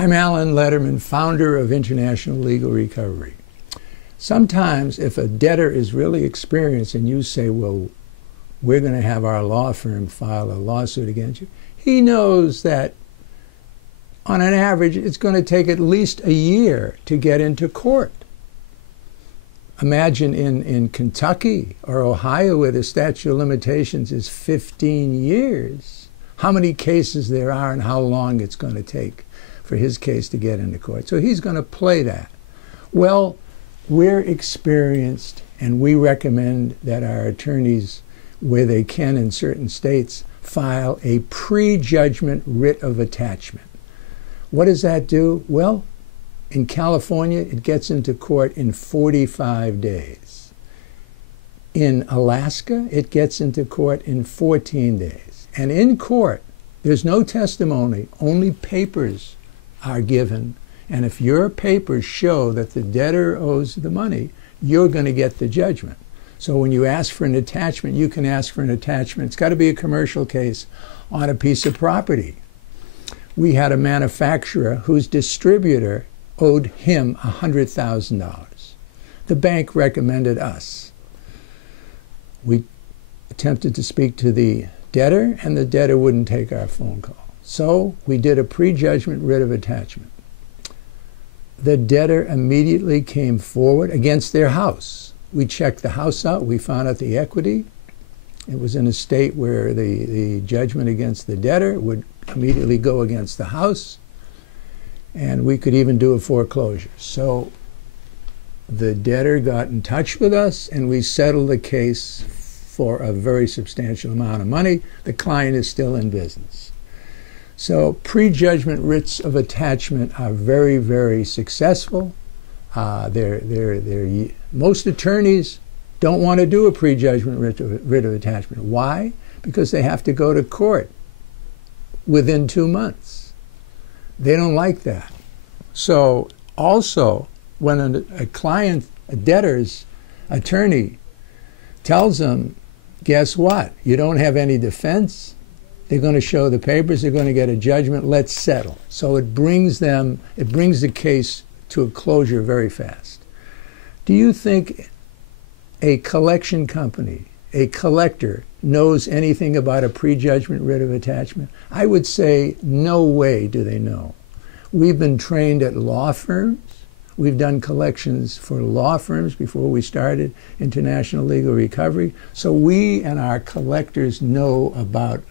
I'm Alan Letterman, founder of International Legal Recovery. Sometimes if a debtor is really experienced and you say, well, we're going to have our law firm file a lawsuit against you, he knows that on an average it's going to take at least a year to get into court. Imagine in Kentucky or Ohio where the statute of limitations is 15 years, how many cases there are and how long it's going to take for his case to get into court. So he's going to play that. Well, we're experienced and we recommend that our attorneys, where they can in certain states, file a pre-judgment writ of attachment. What does that do? Well, in California, it gets into court in 45 days. In Alaska, it gets into court in 14 days. And in court, there's no testimony, only papers are given. And if your papers show that the debtor owes the money, you're going to get the judgment. So when you ask for an attachment, you can ask for an attachment. It's got to be a commercial case on a piece of property. We had a manufacturer whose distributor owed him $100,000. The bank recommended us. We attempted to speak to the debtor, and the debtor wouldn't take our phone call. So we did a pre-judgment writ of attachment. The debtor immediately came forward against their house. We checked the house out. We found out the equity. It was in a state where the judgment against the debtor would immediately go against the house, and we could even do a foreclosure. So the debtor got in touch with us, and we settled the case for a very substantial amount of money. The client is still in business. So pre-judgment writs of attachment are very, very successful. Most attorneys don't want to do a pre-judgment writ of attachment. Why? Because they have to go to court within 2 months. They don't like that. So also, when a debtor's attorney tells them, guess what? You don't have any defense. They're going to show the papers. They're going to get a judgment. Let's settle. So it brings the case to a closure very fast. Do you think a collection company, a collector, knows anything about a pre-judgment writ of attachment? I would say no way do they know. We've been trained at law firms. We've done collections for law firms before we started International Legal Recovery. So we and our collectors know about